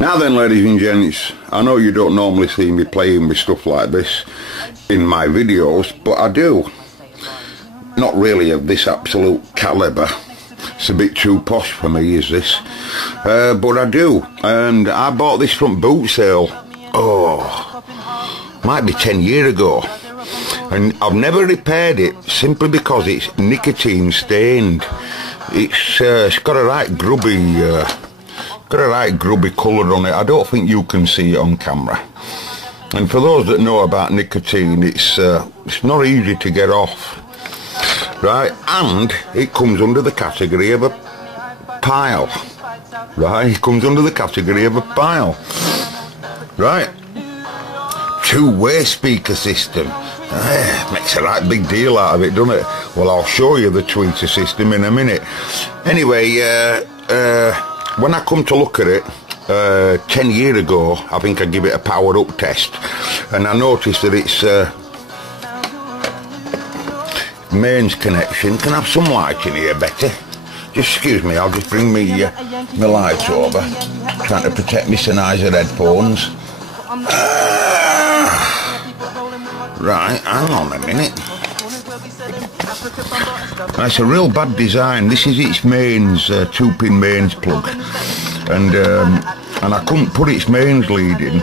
Now then, ladies and gents, I know you don't normally see me playing with stuff like this in my videos, but I do. Not really of this absolute calibre. It's a bit too posh for me, is this? But I do, and I bought this from boot sale. Oh, might be 10 years ago. And I've never repaired it simply because it's nicotine stained. It's got a right grubby, colour on it. I don't think you can see it on camera. And for those that know about nicotine, it's not easy to get off, right? And it comes under the category of a pile, right? It comes under the category of a pile, right? Two-way speaker system. Makes a right big deal out of it, doesn't it? Well, I'll show you the tweeter system in a minute. Anyway, when I come to look at it, 10 years ago, I think I give it a power up test, and I noticed that it's mains connection. Can I have some light in here, Betty? Just excuse me, I'll just bring me my lights over. Trying to protect my Sennheiser headphones. Right, hang on a minute. That's a real bad design. This is its mains, 2-pin mains plug, and I couldn't put its mains lead in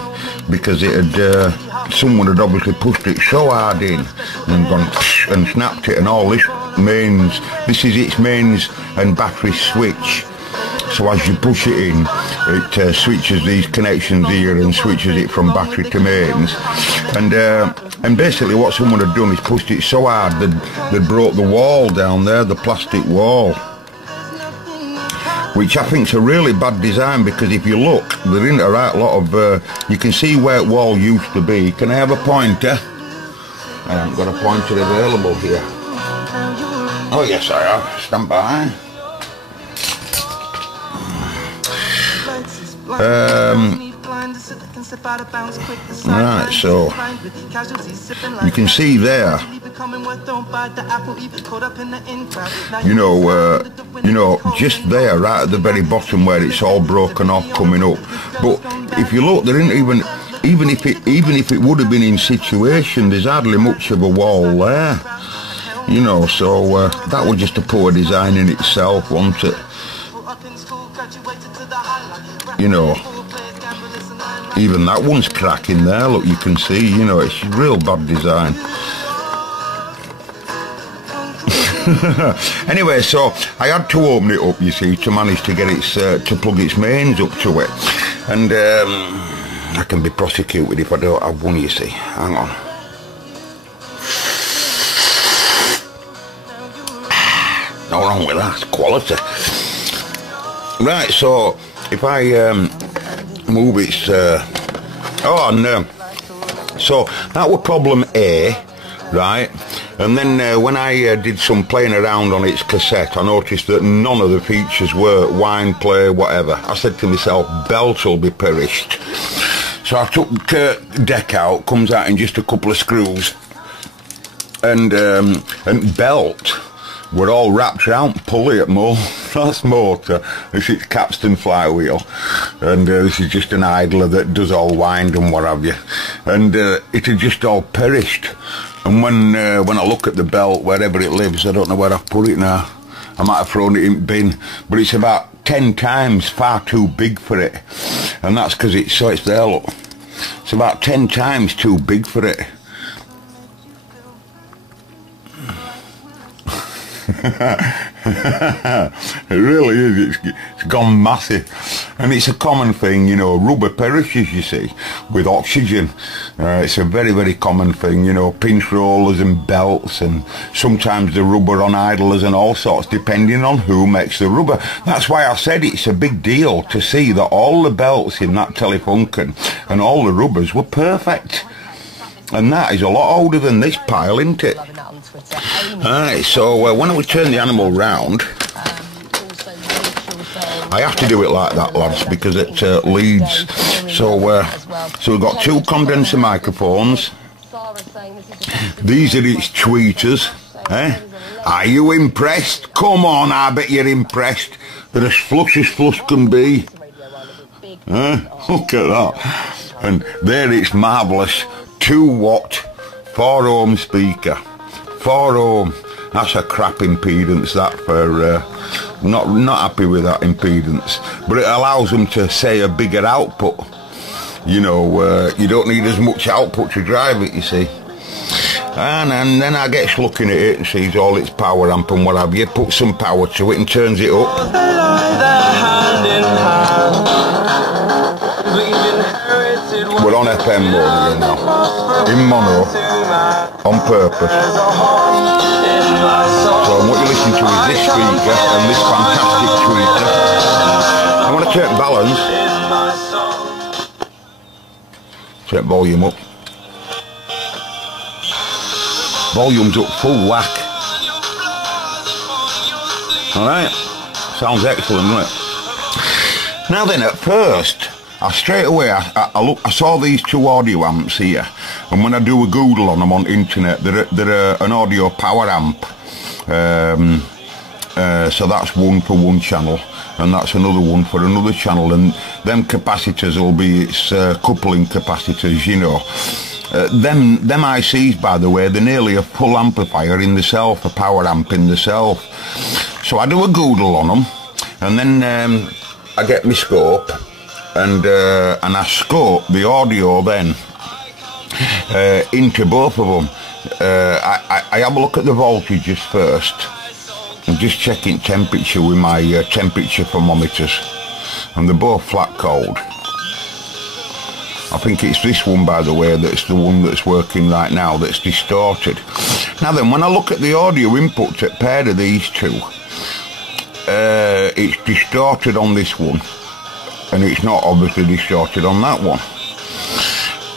because it had someone had obviously pushed it so hard in and gone and snapped it, and all this mains. This is its mains and battery switch. So as you push it in, it switches these connections here and switches it from battery to mains. And basically what someone had done is pushed it so hard that they broke the wall down there, the plastic wall. Which I think is a really bad design, because if you look, there isn't a right lot of... you can see where the wall used to be. Can I have a pointer? I haven't got a pointer available here. Oh yes I have, stand by. Right, so you can see there, you know, just there, right at the very bottom where it's all broken off coming up. But if you look, there isn't even if it would have been in situation, there's hardly much of a wall there. You know, so that was just a poor design in itself, wasn't it? You know, even that one's cracking there, look, you can see, you know, it's real bad design. Anyway, so I had to open it up, you see, to manage to get its, to plug its mains up to it. And I can be prosecuted if I don't have one, you see. Hang on. No wrong with that, quality. Right, so if I move its so that was problem A, right? And then when I did some playing around on its cassette, I noticed that none of the features were wine, play, whatever. I said to myself, belt will be perished. So I took deck out, comes out in just a couple of screws, and belt were all wrapped around pulley at that's motor. This is capstan flywheel, and this is just an idler that does all wind and what have you. And it had just all perished. And when I look at the belt, wherever it lives, I don't know where I've put it now. I might have thrown it in the bin, but it's about 10 times far too big for it. And that's because it's there, look. It's about 10 times too big for it. It really is. It's gone massive, and it's a common thing, you know. Rubber perishes, you see, with oxygen. It's a very, very common thing, you know. Pinch rollers and belts, and sometimes the rubber on idlers and all sorts, depending on who makes the rubber. That's why I said it's a big deal to see that all the belts in that Telefunken and all the rubbers were perfect. And that is a lot older than this pile, isn't it? Alright, so when we turn the animal round, I have to do it like that, lads, because it leads. So we've got two condenser microphones. These are its tweeters. Are you impressed? Come on, I bet you're impressed. They're as flush can be. Look at that. And there it's marvellous. 2-watt 4 ohm speaker. 4 ohm. That's a crap impedance, that, for not happy with that impedance. But it allows them to say a bigger output. You know, you don't need as much output to drive it, you see. And then I gets looking at it and sees all its power amp and what have you, put some power to it and turns it up. We're on FM mode again now, in mono, on purpose. So what you listen to is this speaker and this fantastic tweeter. I want to turn balance, turn volume up. Volume's up full whack. Alright, sounds excellent, doesn't it? Now then, at first, straight away I saw these 2 audio amps here, and when I do a Google on them on internet, they're an audio power amp. So that's one for one channel, and that's another one for another channel, and them capacitors will be its coupling capacitors, you know. Them ICs, by the way, they're nearly a full amplifier in the self, a power amp in the self. So I do a Google on them, and then I get my scope, and I scope the audio then into both of them. I have a look at the voltages first. I'm just checking temperature with my temperature thermometers, and they're both flat cold. I think it's this one, by the way, that's the one that's working right now, that's distorted. Now then, when I look at the audio input at pair of these 2, it's distorted on this one, and it's not obviously distorted on that one.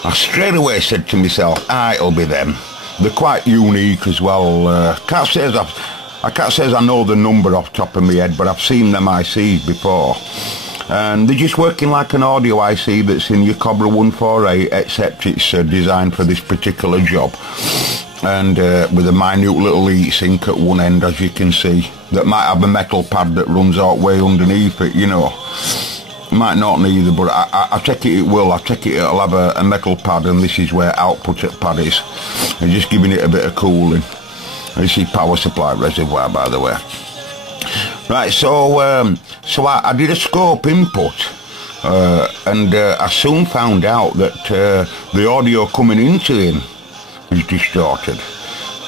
I straight away said to myself, it'll be them. They're quite unique as well. I can't say as I know the number off the top of my head, but I've seen them ICs before. And they're just working like an audio IC that's in your Cobra 148, except it's designed for this particular job. And with a minute little heat sink at one end, as you can see, that might have a metal pad that runs out way underneath it, you know. Might not neither, but I take it will. I take it it'll have a metal pad, and this is where output at pad is. And just giving it a bit of cooling. This is power supply reservoir, by the way. Right, so I did a scope input, and I soon found out that the audio coming into him is distorted.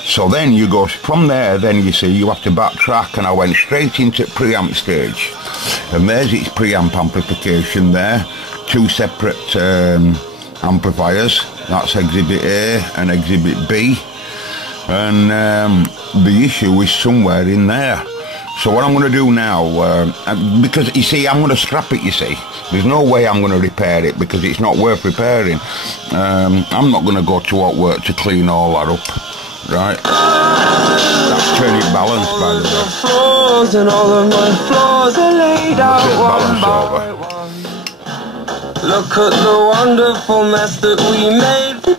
So then you go from there, then you see you have to backtrack, and I went straight into preamp stage, and there's its preamp amplification there, 2 separate amplifiers. That's exhibit A and exhibit B, and the issue is somewhere in there. So what I'm going to do now, because you see, I'm going to scrap it, you see. There's no way I'm going to repair it, because it's not worth repairing. I'm not going to go to hot work to clean all that up, right? That's turning balance, by the way. And all of my flaws are laid out one by one. Look at the wonderful mess that we made.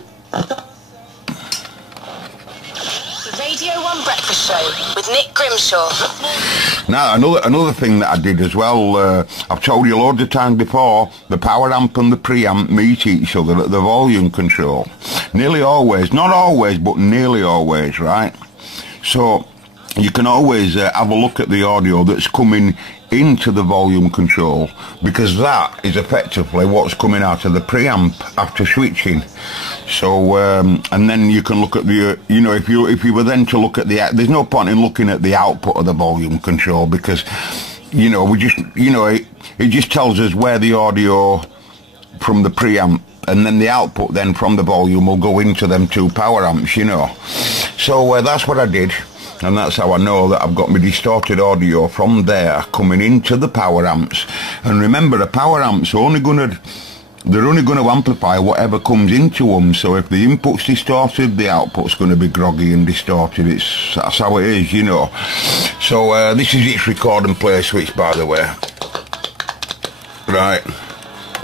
Radio 1 Breakfast Show with Nick Grimshaw. Now, another thing that I did as well, I've told you loads of times before, the power amp and the preamp meet each other at the volume control. Nearly always, not always, but nearly always, right? So, you can always have a look at the audio that's coming into the volume control, because that is effectively what's coming out of the preamp after switching. So and then you can look at the you know, if you were then to look at the, there's no point in looking at the output of the volume control, because you know, we just, you know, it just tells us where the audio from the preamp, and then the output then from the volume will go into them 2 power amps, you know. So that's what I did. And that's how I know that I've got my distorted audio from there coming into the power amps. And remember, a power amp's they're only going to amplify whatever comes into them. So if the input's distorted, the output's going to be groggy and distorted. That's how it is, you know. So this is its record and play switch, by the way. Right.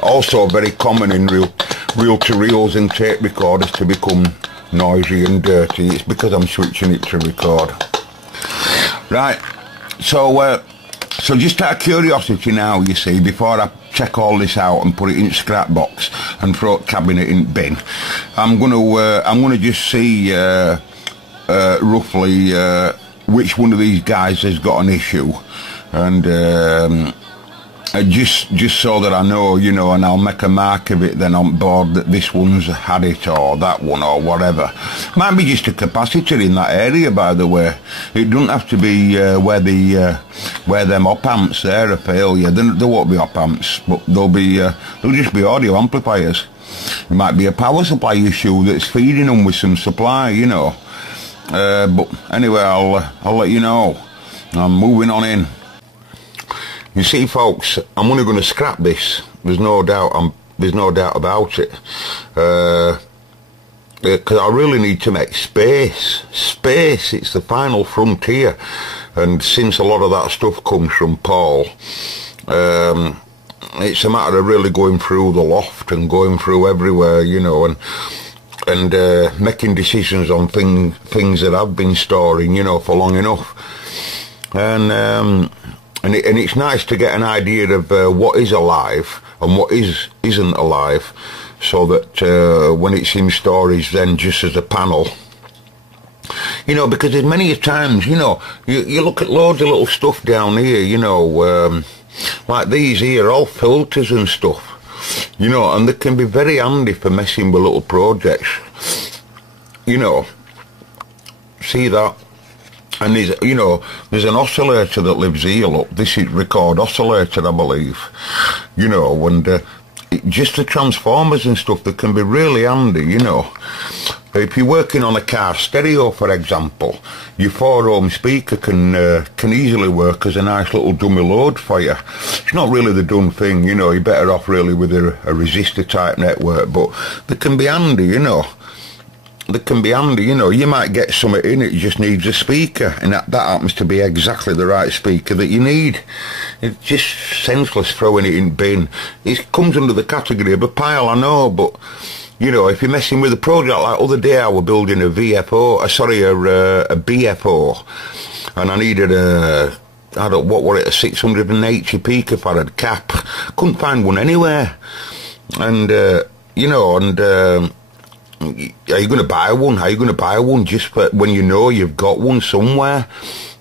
Also very common in reel-to-reels and tape recorders to become noisy and dirty. It's because I'm switching it to record. Right, so just out of curiosity now, you see, before I check all this out and put it in scrap box and throw it cabinet in bin. I'm gonna just see roughly which one of these guys has got an issue, and just so that I know, you know, and I'll make a mark of it then on board that this one's had it, or that one, or whatever. Might be just a capacitor in that area, by the way. It doesn't have to be where them op amps there are failure. There won't be op amps, but they'll just be audio amplifiers. It might be a power supply issue that's feeding them with some supply, you know. But anyway, I'll let you know. I'm moving on in. You see, folks, I'm only going to scrap this. There's no doubt about it. Because I really need to make space. Space, it's the final frontier. And since a lot of that stuff comes from Paul, it's a matter of really going through the loft and going through everywhere, you know, and making decisions on things that I've been storing, you know, for long enough. And it's nice to get an idea of what is alive and what isn't alive, so that when it's in storage then just as a panel, you know, because there's many times, you know, you look at loads of little stuff down here, you know, like these here, all filters and stuff, you know, and they can be very handy for messing with little projects, you know. See that? And there's, you know, there's an oscillator that lives here, look, this is record oscillator, I believe, you know, and just the transformers and stuff that can be really handy, you know. If you're working on a car stereo, for example, your 4-ohm speaker can easily work as a nice little dummy load for you. It's not really the done thing, you know, you're better off really with a resistor type network, but they can be handy, you know. They can be handy, you know. You might get something in, it just needs a speaker, and that happens to be exactly the right speaker that you need. It's just senseless throwing it in bin. It comes under the category of a pile, I know, but, you know, if you're messing with a project, like other day I was building a BFO, and I needed a 680 picofarad cap. Couldn't find one anywhere. And, you know, and, are you going to buy one? Are you going to buy one just for when you know you've got one somewhere?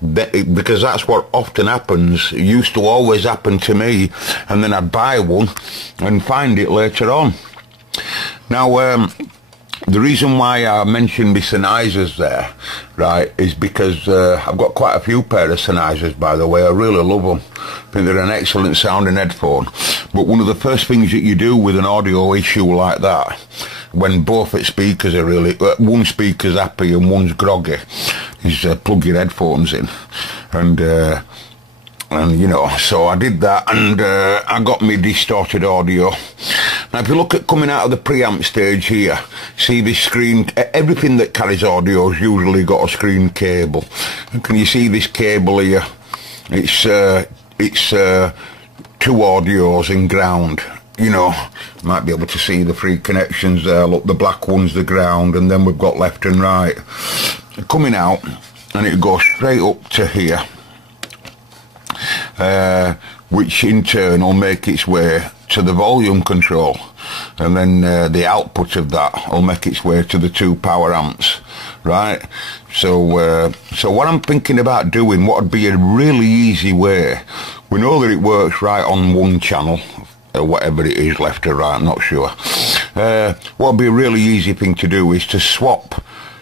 Because that's what often happens. It used to always happen to me, and then I'd buy one and find it later on. Now, the reason why I mentioned my Sennheisers there, right, is because I've got quite a few pair of Sennheisers, by the way. I really love them. I think they're an excellent sounding headphone. But one of the first things that you do with an audio issue like that, when both its speakers are really, one speaker's happy and one's groggy, is plug your headphones in. And you know, so I did that, and I got me distorted audio. Now if you look at coming out of the preamp stage here, see this screen, everything that carries audio has usually got a screen cable. And can you see this cable here? It's two audios in ground. You know, you might be able to see the three connections there. Look, the black one's the ground, and then we've got left and right. Coming out, and it goes straight up to here, which in turn will make its way to the volume control, and then the output of that will make its way to the two power amps, right? So what I'm thinking about doing, what would be a really easy way, we know that it works right on one channel, whatever it is, left or right, I'm not sure. What would be a really easy thing to do is to swap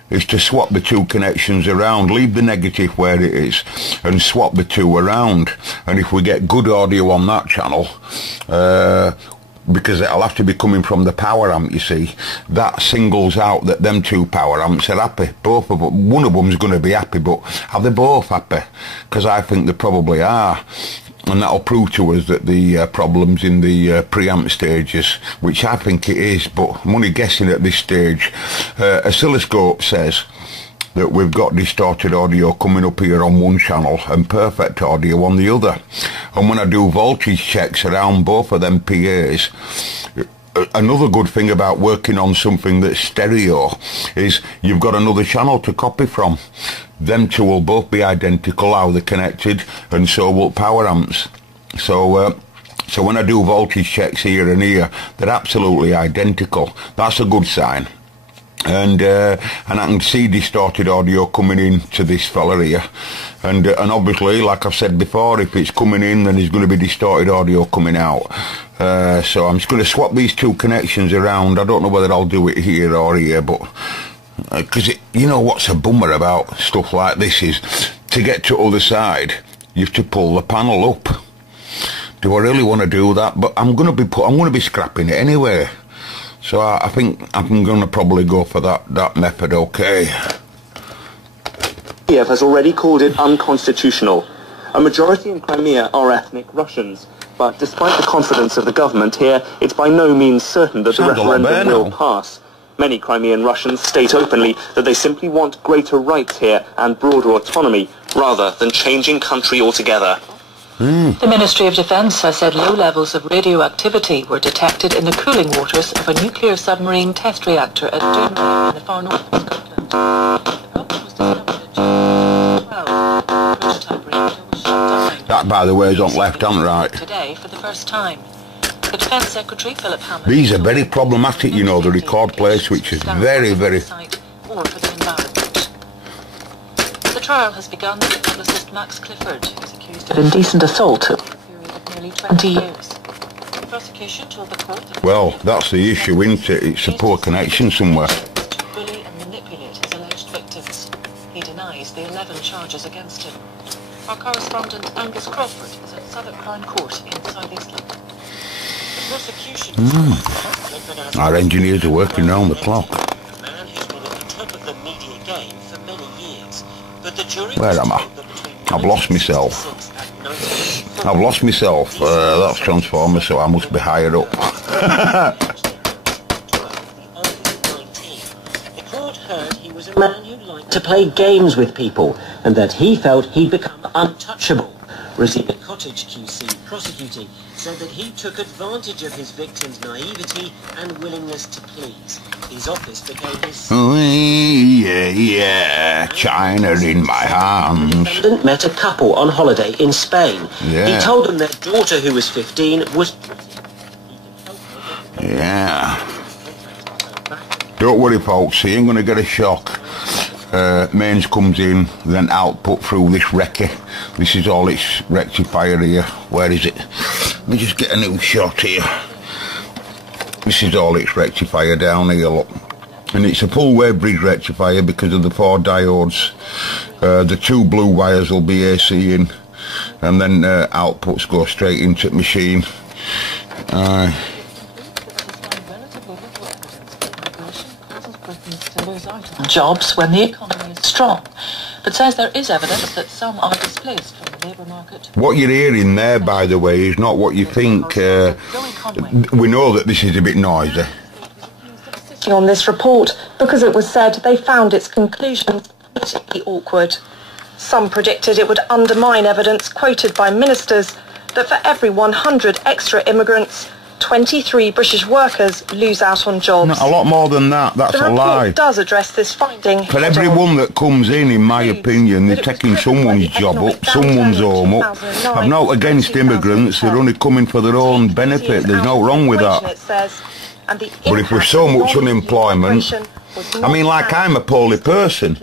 the two connections around, leave the negative where it is, and swap the two around. And if we get good audio on that channel, because it'll have to be coming from the power amp, you see, that singles out that them two power amps are happy. Both of them, one of them's going to be happy, but are they both happy? Because I think they probably are. And that'll prove to us that the problem's in the preamp stages, which I think it is, but I'm only guessing at this stage. Oscilloscope says that we've got distorted audio coming up here on one channel and perfect audio on the other. And when I do voltage checks around both of them PAs, another good thing about working on something that's stereo is you've got another channel to copy from. Them two will both be identical how they're connected, and so will power amps. So So when I do voltage checks here and here, they're absolutely identical. That's a good sign. And I can see distorted audio coming in to this fella here, and obviously, like I've said before, if it's coming in, then there's going to be distorted audio coming out. So I'm just going to swap these two connections around. I don't know whether I'll do it here or here, but because you know what's a bummer about stuff like this is to get to the other side, you have to pull the panel up. Do I really want to do that? But I'm going to be scrapping it anyway. So I think I'm going to probably go for that method, okay. Kiev has already called it unconstitutional. A majority in Crimea are ethnic Russians, but despite the confidence of the government here, it's by no means certain that the referendum will pass. Many Crimean Russians state openly that they simply want greater rights here and broader autonomy, rather than changing country altogether. The Ministry of Defence has said low levels of radioactivity were detected in the cooling waters of a nuclear submarine test reactor at Dunway in the far north of Scotland. The problem was discovered at 12. The prototype reactor was shut down. That, by the way, is on left and right. Today for the first time. The Defence Secretary, Philip Hammond... These are very problematic, you know, the record play switches. Very, very... ...or for the environment. The trial has begun with publicist Max Clifford, who's accused of indecent assault for a period of nearly 20 years. The prosecution told the court that... Well, that's the issue, isn't it? It's a poor connection somewhere. ...to bully and manipulate his alleged victims. He denies the 11 charges against him. Our correspondent Angus Crawford is at Southwark Crown Court in South East London. The prosecution... Our engineers are working round the clock. A man who's been at the top of the media game for many years. But the jury... Where am I? I've lost myself. I've lost myself. That's Transformer, so I must be higher up. The court heard he was a man who liked to play games with people, and that he felt he'd become untouchable. Rosina Cottage QC, prosecuting, said that he took advantage of his victim's naivety and willingness to please. His office became his... Oh, yeah, China in my hands. The defendant met a couple on holiday in Spain. Yeah. He told them their daughter, who was 15, was... Yeah. Don't worry, folks, he ain't going to get a shock. Mains comes in, then output through this recce. This is all its rectifier here. Where is it? Let me just get a new shot here. This is all its rectifier down here, look. And it's a full wave bridge rectifier because of the 4 diodes. The 2 blue wires will be AC in, and then outputs go straight into the machine. jobs when the economy is strong, but says there is evidence that some are displaced from the labour market. What you're hearing there, by the way, is not what you think. We know that this is a bit noisy. On this report because it was said they found its conclusions politically awkward. Some predicted it would undermine evidence quoted by ministers that for every 100 extra immigrants, 23 British workers lose out on jobs. No, a lot more than that, that's a lie. The report does address this finding. For everyone that comes in my opinion, they're taking someone's job up, someone's home up. I'm not against immigrants, they're only coming for their own benefit, there's no wrong with that. But if there's so much unemployment, I mean, like, I'm a poorly person,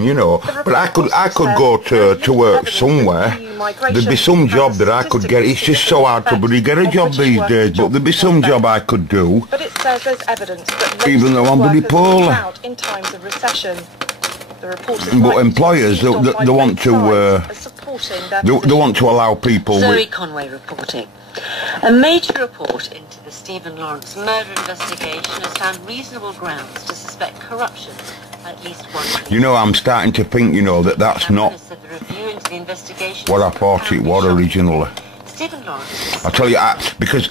you know, but I could go to work somewhere. There'd be some job that I could get. It's just so hard to bloody get a job these days, but there'd be some job I could do, but it says there's evidence that even though I'm bloody poorly. in times of recession. But employers, they want to they want to allow people Zoe Conway reporting. A major report into the Stephen Lawrence murder investigation has found reasonable grounds to suspect corruption at least one. You know, I'm starting to think, you know, that's not what I thought it was originally. Stephen Lawrence. I tell you, because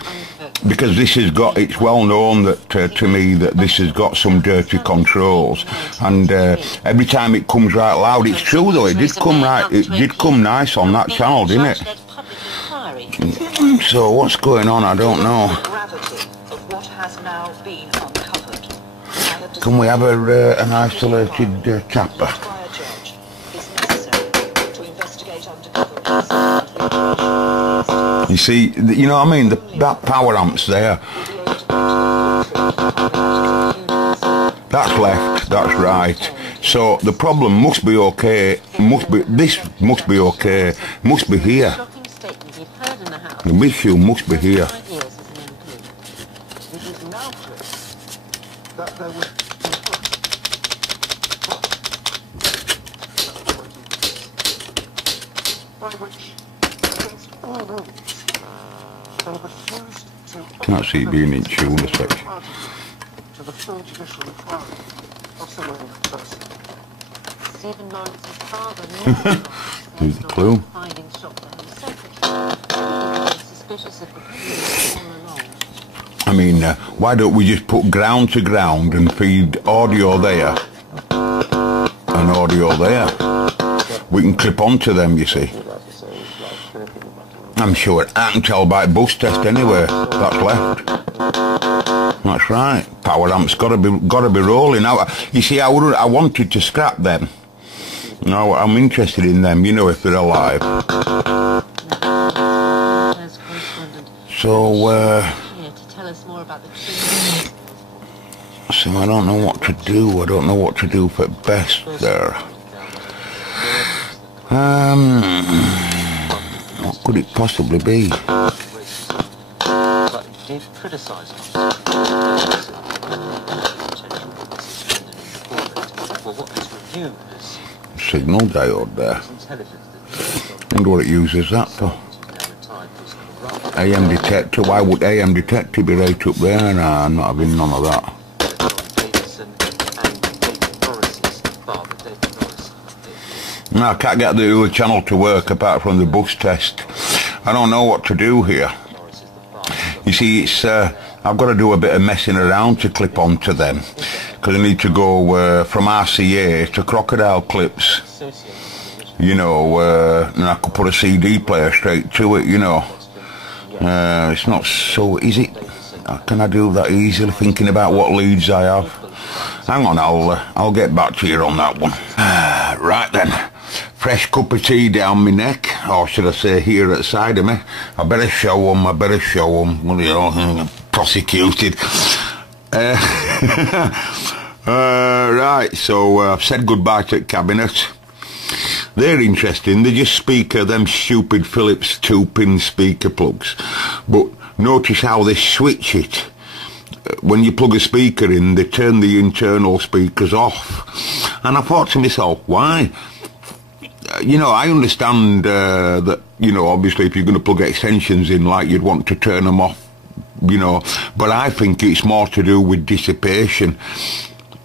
this has got, it's well known that to me that this has got some dirty controls, and every time it comes right loud, it's true though, it did come nice on that channel, didn't it? So what's going on, I don't know. Can we have an isolated tapper? You see, you know what I mean? That power amp's there. That's left, that's right. So the problem must be okay, this must be okay, must be here. The issue must be here. Can't see it being in tune a sec. There's the clue. I mean, why don't we just put ground to ground and feed audio there and audio there? We can clip onto them, you see. I'm sure I can tell by bus test anyway. That's left. That's right. Power amp's got to be rolling. Now, you see, I wanted to scrap them. No, I'm interested in them. You know, if they're alive. So, so I don't know what to do. I don't know what to do for best there. What could it possibly be? Signal diode there. Wonder what it uses that for. AM detector. Why would AM detector be right up there? Nah, I'm not having none of that. No, I can't get the other channel to work apart from the bus test. I don't know what to do here. You see, it's I've got to do a bit of messing around to clip onto them, because I need to go from RCA to crocodile clips. You know, and I could put a CD player straight to it. You know, it's not so. Is it? Can I do that easily? Thinking about what leads I have. Hang on, I'll get back to you on that one. Right then. Fresh cup of tea down my neck, or should I say here at the side of me. I better show them. Well, you know, prosecuted. Right, so I've said goodbye to the cabinet. They're interesting. They just speaker, them stupid Philips 2-pin speaker plugs. But notice how they switch it. When you plug a speaker in, they turn the internal speakers off. And I thought to myself, why? You know, I understand that, you know, obviously if you're going to plug extensions in, like, you'd want to turn them off, you know, but I think it's more to do with dissipation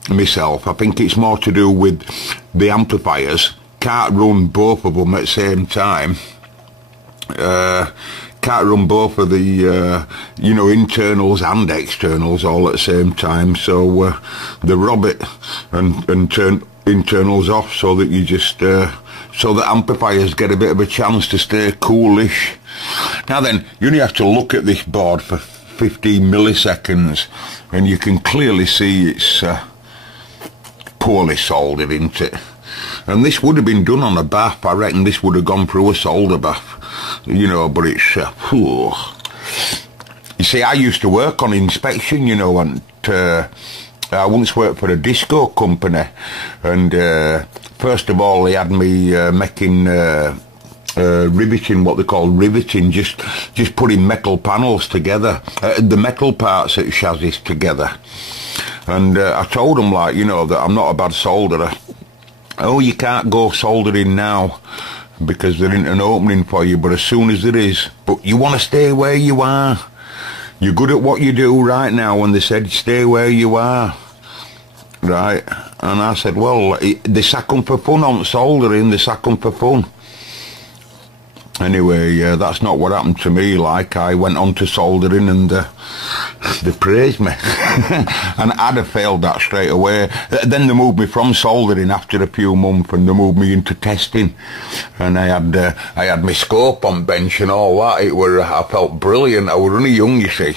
myself. I think it's more to do with the amplifiers. Can't run both of them at the same time. Can't run both of the, you know, internals and externals all at the same time, so they rob it and turn internals off so that you just so that amplifiers get a bit of a chance to stay coolish. Now then, you only have to look at this board for 15 milliseconds and you can clearly see it's poorly soldered, isn't it? And this would have been done on a bath. I reckon this would have gone through a solder bath, you know, but it's you see, I used to work on inspection, you know, and I once worked for a disco company, and first of all they had me making riveting, what they call riveting, just putting metal panels together, the metal parts at chassis together. And I told them, like, you know, that I'm not a bad solderer. Oh, you can't go soldering now because there isn't an opening for you, but as soon as there is, but you want to stay where you are. You're good at what you do right now, and they said stay where you are. Right, and I said, well, they sack 'em for fun on soldering, they sack 'em for fun. Anyway, that's not what happened to me. Like, I went on to soldering and they praised me. And I'd have failed that straight away. Then they moved me from soldering after a few months and they moved me into testing. And I had my scope on bench and all that. I felt brilliant. I was really young, you see.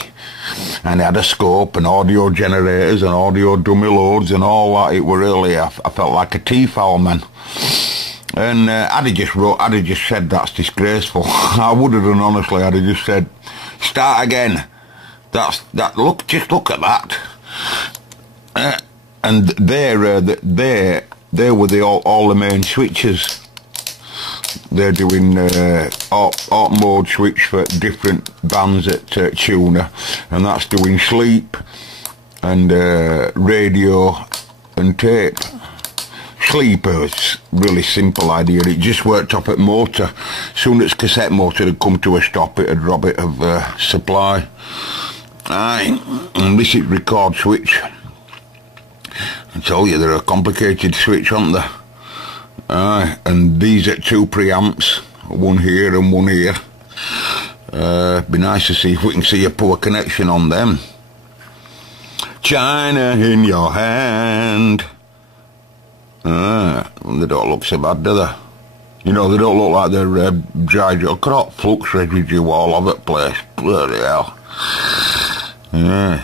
And I had a scope and audio generators and audio dummy loads and all that. It were really, I felt like a T-foul man. And I'd have just said that's disgraceful. I would have done, honestly. I'd have just said, start again. Just look at that. And there were all the main switches. They're doing auto mode switch for different bands at tuner, and that's doing sleep and radio and tape. Sleep was really simple idea. It just worked up at motor. Soon as cassette motor had come to a stop, it'd rob it of supply. Aye, and this is record switch. I tell you, they're a complicated switch, aren't they? Aye, and these are 2 preamps, one here and one here. Be nice to see if we can see a poor connection on them. China in your hand. They don't look so bad, do they? You know, they don't look like they're dry. Look at that flux residue all over the place. Bloody hell. Yeah.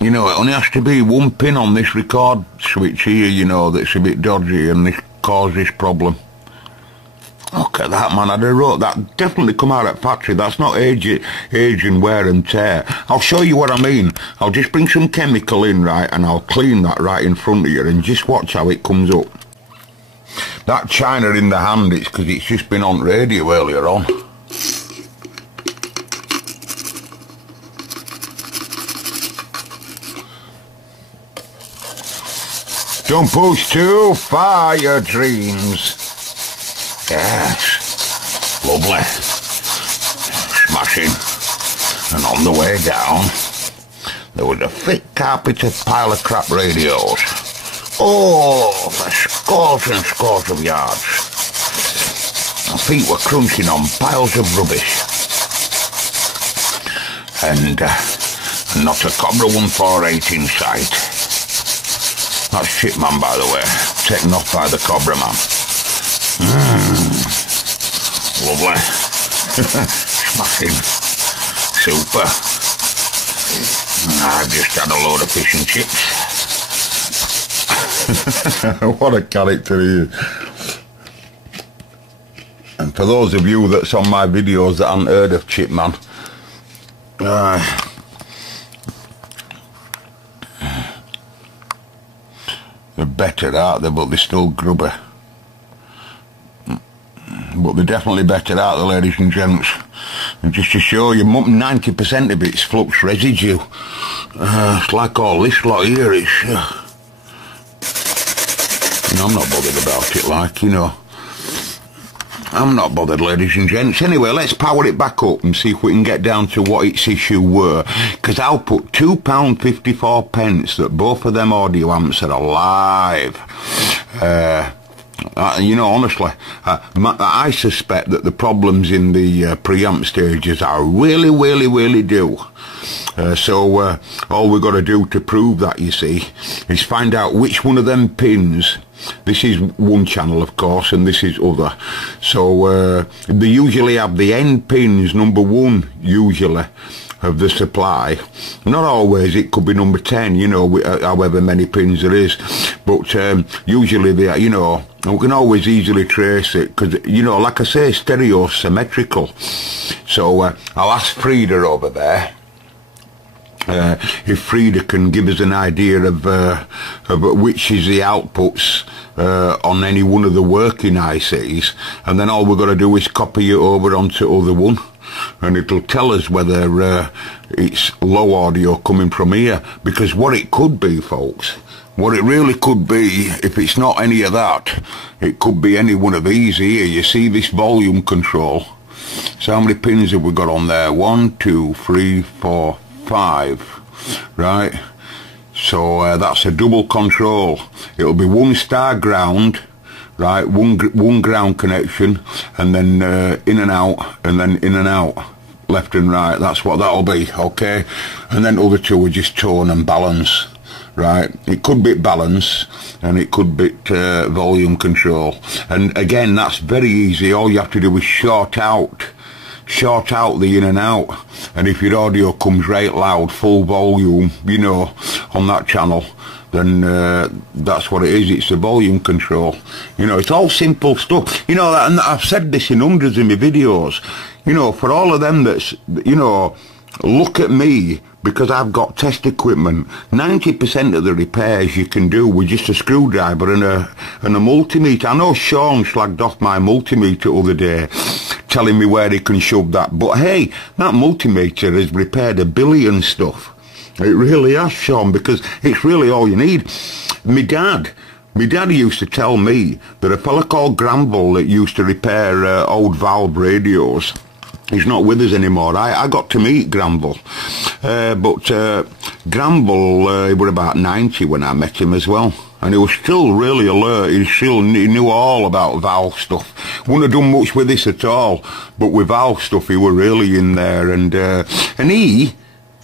You know, it only has to be 1 pin on this record switch here, you know, that's a bit dodgy, and this causes this problem. Look at that, man. I'd have wrote that. Definitely come out at factory. That's not age and wear and tear. I'll show you what I mean. I'll just bring some chemical in, right, and I'll clean that right in front of you, and just watch how it comes up. That China in the hand, it's because it's just been on radio earlier on. Don't push too far your dreams. Yes, lovely. Smashing. And on the way down, there was a thick carpeted pile of crap radios. Oh, for scores and scores of yards. My feet were crunching on piles of rubbish. And not a Cobra 148 in sight. That's Shipman, by the way, taken off by the Cobra man. Lovely. Smashing. Super. I've just had a load of fish and chips. What a character he is. And for those of you that's on my videos that haven't heard of Chipman, they're better, aren't they? But they're still grubby. But they're definitely better, aren't they, ladies and gents? And just to show you, 90% of it's flux residue. It's like all this lot here. It's, you know, I'm not bothered about it, like, you know. I'm not bothered, ladies and gents. Anyway, let's power it back up and see if we can get down to what its issue were. Because I'll put £2.54 that both of them audio amps are alive. You know, honestly, I suspect that the problems in the preamp stages are really due. So all we've got to do to prove that, you see, is find out which one of them pins. This is one channel, of course, and this is other. So they usually have the end pins, number 1, usually, of the supply. Not always, it could be number 10, you know, however many pins there is. But usually they are, you know, we can always easily trace it, because, you know, like I say, stereo symmetrical. So I'll ask Frida over there. If Frida can give us an idea of which is the outputs on any one of the working ICs, and then all we've got to do is copy it over onto other one, and it'll tell us whether it's low audio coming from here. Because what it could be, folks, what it really could be, if it's not any of that, it could be any one of these here. You see this volume control? So how many pins have we got on there? 1, 2, 3, 4, 5, right? So that's a double control. It'll be 1 star ground, right? One ground connection, and then in and out, and then in and out, left and right. That's what that'll be, okay? And then other two are just tone and balance, right? It could be balance, and it could be volume control. And again, that's very easy. All you have to do is short out the in and out, and if your audio comes right loud, full volume, you know, on that channel, then that's what it is. It's the volume control. You know, it's all simple stuff. You know, and I've said this in hundreds of my videos. You know, for all of them that's, you know, look at me, because I've got test equipment. 90% of the repairs you can do with just a screwdriver and a multimeter. I know Sean slagged off my multimeter the other day, telling me where he can shove that. But hey, that multimeter has repaired a billion stuff. It really has, Sean, because it's really all you need. My dad used to tell me that a fella called Granville that used to repair old valve radios, he's not with us anymore. I got to meet Granville. But Granville, he was about 90 when I met him as well. And he was still really alert. He knew all about valve stuff. Wouldn't have done much with this at all. But with valve stuff, he were really in there. And he,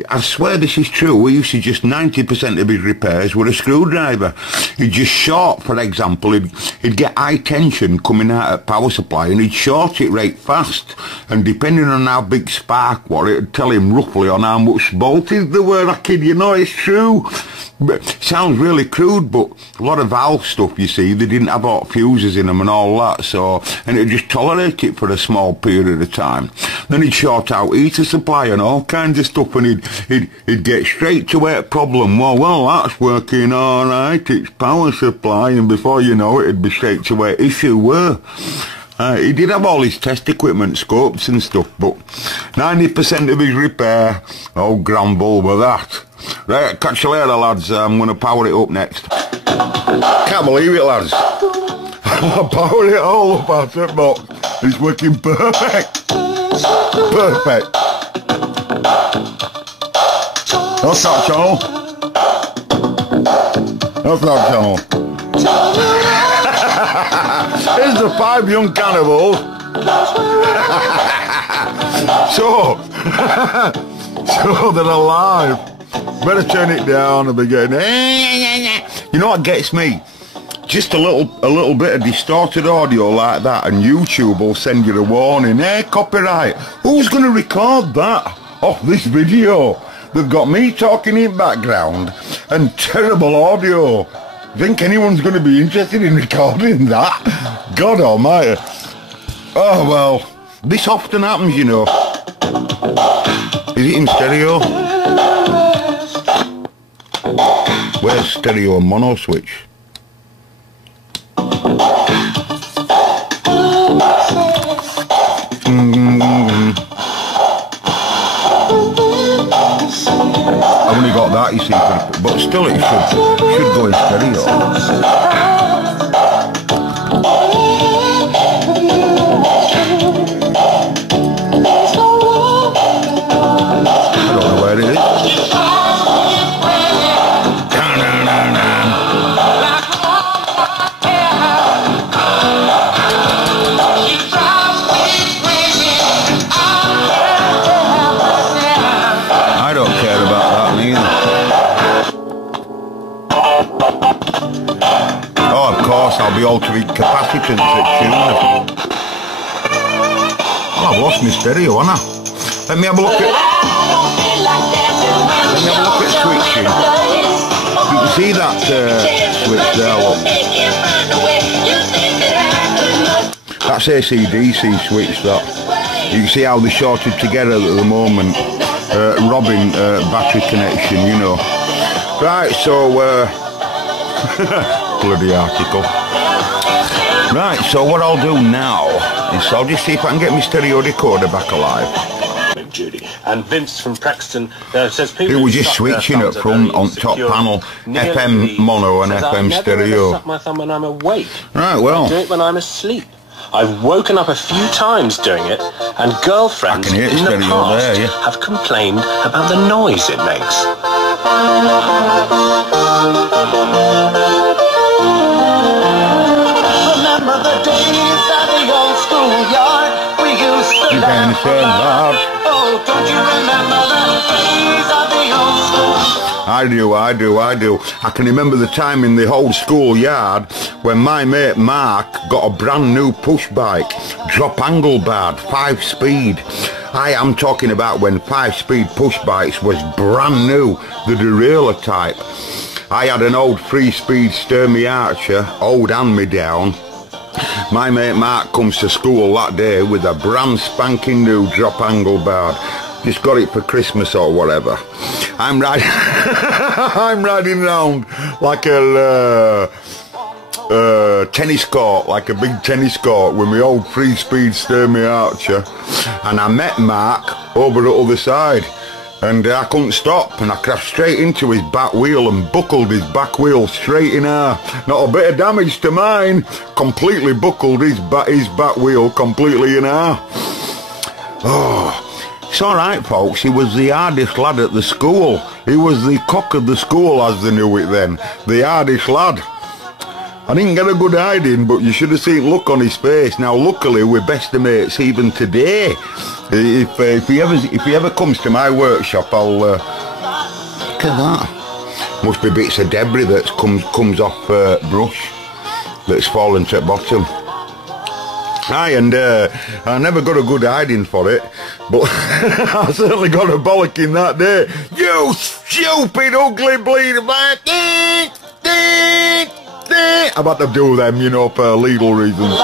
I swear this is true, he used to just 90% of his repairs with a screwdriver. He'd just short, for example, he'd get high tension coming out of power supply and he'd short it right fast. And depending on how big spark was, it'd tell him roughly on how much voltage there were. I kid you not, it's true. But it sounds really crude, but a lot of valve stuff, you see, they didn't have hot fuses in them and all that, so, and it'd just tolerate it for a small period of time. Then he'd short out heater supply and all kinds of stuff, and he'd get straight to where problem. Well, that's working all right, it's power supply, and before you know it, it'd be straight to where issue were. He did have all his test equipment, scopes and stuff, but 90% of his repair, oh, Granville with that. Right, catch you later, lads. I'm going to power it up next. Can't believe it, lads. I powered it all up after it, but it's working perfect. Perfect. That's that channel. That's that channel. Here's the 5 young cannibals. So they're alive. Better turn it down and be getting. You know what gets me? Just a little bit of distorted audio like that, and YouTube will send you a warning. Hey, copyright. Who's going to record that off this video? They've got me talking in background and terrible audio. Think anyone's going to be interested in recording that? God almighty. Oh well, this often happens, you know. Is it in stereo? Where's stereo and mono switch? I've only got that, you see, but still it should go in stereo. I don't know where it is. I'll be altering capacitance at tune. Oh, I've lost my stereo, haven't I? Let me have a look at switching. You can see that switch there, look. That's AC/DC switch, that. You can see how they're shorted together at the moment. Robbing battery connection, you know. Right, so bloody article. Right, so what I'll do now is I'll just see if I can get my stereo decoder back alive. Judy. And Vince from Prexton says people. It was just switching up front on top panel, FM mono and FM stereo. I suck my thumb when I'm awake. Right, well. I do it when I'm asleep. I've woken up a few times doing it, and girlfriends in the past have complained about the noise it makes. Remember the days at the old schoolyard? We used to laugh loud. Oh, don't you remember the days at the old school? I do. I can remember the time in the old schoolyard when my mate Mark got a brand new push bike, drop angle barred, 5-speed. I am talking about when 5-speed push bikes was brand new, the derailleur type. I had an old 3-speed Sturmey Archer, old hand-me-down. My mate Mark comes to school that day with a brand spanking new drop angle bar. Just got it for Christmas or whatever. I'm riding I'm riding around like a tennis court, like a big tennis court with my old 3-speed Sturmey Archer, and I met Mark over the other side, and I couldn't stop, and I crashed straight into his back wheel and buckled his back wheel straight in half. Not a bit of damage to mine, completely buckled his back wheel completely in half. Oh, it's alright folks, he was the hardest lad at the school. He was the cock of the school as they knew it then, the hardest lad. I didn't get a good hiding, but you should have seen look on his face. Now luckily we're best of mates even today. If he ever comes to my workshop, I'll look at that. Must be bits of debris that comes off brush that's fallen to the bottom. Aye, and I never got a good hiding for it, but I certainly got a bollocking that day. You stupid ugly bleeder man! I've had to do them, you know, for legal reasons.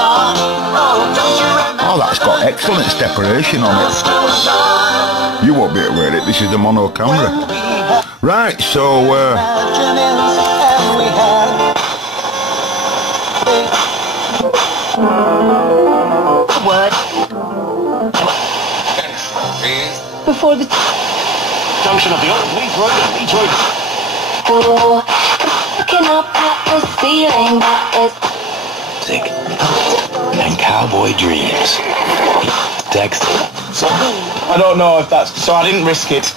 Oh, that's got excellent separation on it. You won't be able to wear it, this is the mono camera. Right, so Word. Before the Junction of the old Leeds Road. Oh, looking up at the ceiling, that is Sick. And cowboy dreams. Text. So, I don't know if that's... So I didn't risk it.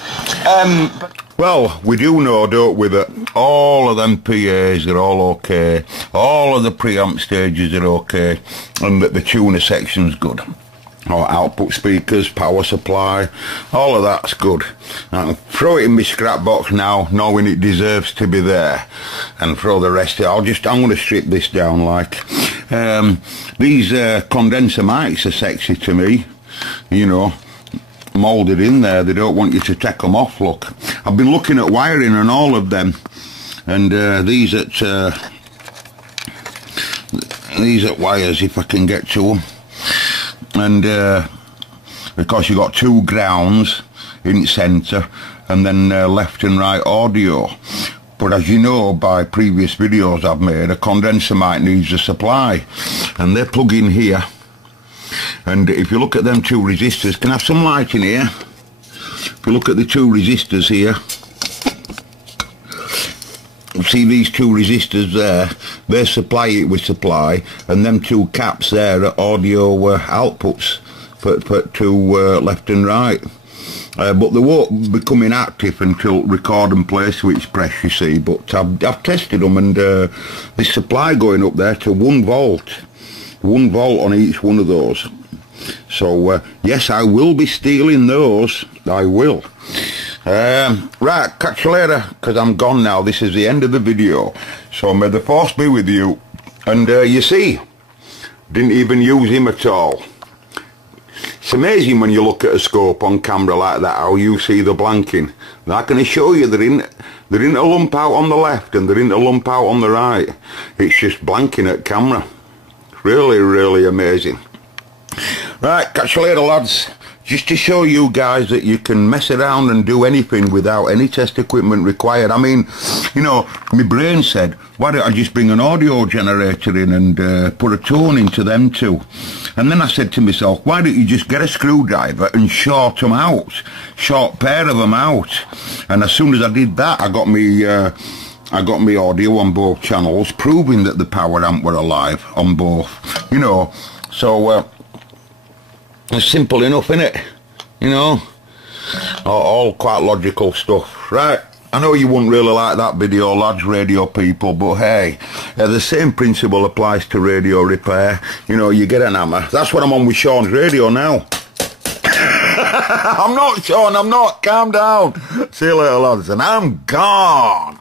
well, we do know, don't we, that all of them PAs are all okay, all of the preamp stages are okay, and that the tuner section's good. Or output speakers, power supply, all of that's good. I can throw it in my scrap box now, knowing it deserves to be there, and throw the rest of it. I'm going to strip this down like. These condenser mics are sexy to me, you know, moulded in there. They don't want you to take them off, look. I've been looking at wiring and all of them, and these at wires, if I can get to them. And because you got 2 grounds in centre, and then left and right audio. But as you know by previous videos I've made, a condenser mic needs a supply, and they plug in here. And if you look at them 2 resistors, can I have some light in here? If you look at the 2 resistors here, see these 2 resistors there, they supply it with supply, and them 2 caps there are audio outputs for 2 left and right. But they won't be coming active until record and play switch press, you see. But I've tested them, and there's supply going up there to 1 volt. 1 volt on each one of those. So yes, I will be stealing those, I will. Right, catch you later, because I'm gone now. This is the end of the video, so may the force be with you. And you see, didn't even use him at all. It's amazing when you look at a scope on camera like that, how you see the blanking. And I can assure you there isn't a lump out on the left, and there isn't a lump out on the right. It's just blanking at camera. Really, really amazing. Right, catch you later, lads. Just to show you guys that you can mess around and do anything without any test equipment required. I mean, you know, my brain said, why don't I just bring an audio generator in and put a tone into them too? And then I said to myself, why don't you just get a screwdriver and short them out, short pair of them out? And as soon as I did that, I got me audio on both channels, proving that the power amp were alive on both, you know. So it's simple enough, innit? You know, all quite logical stuff. Right, I know you wouldn't really like that video, lads, radio people, but hey, the same principle applies to radio repair. You know, you get an hammer. That's what I'm on with Sean's radio now. I'm not, Sean, I'm not. Calm down. See you later, lads, and I'm gone.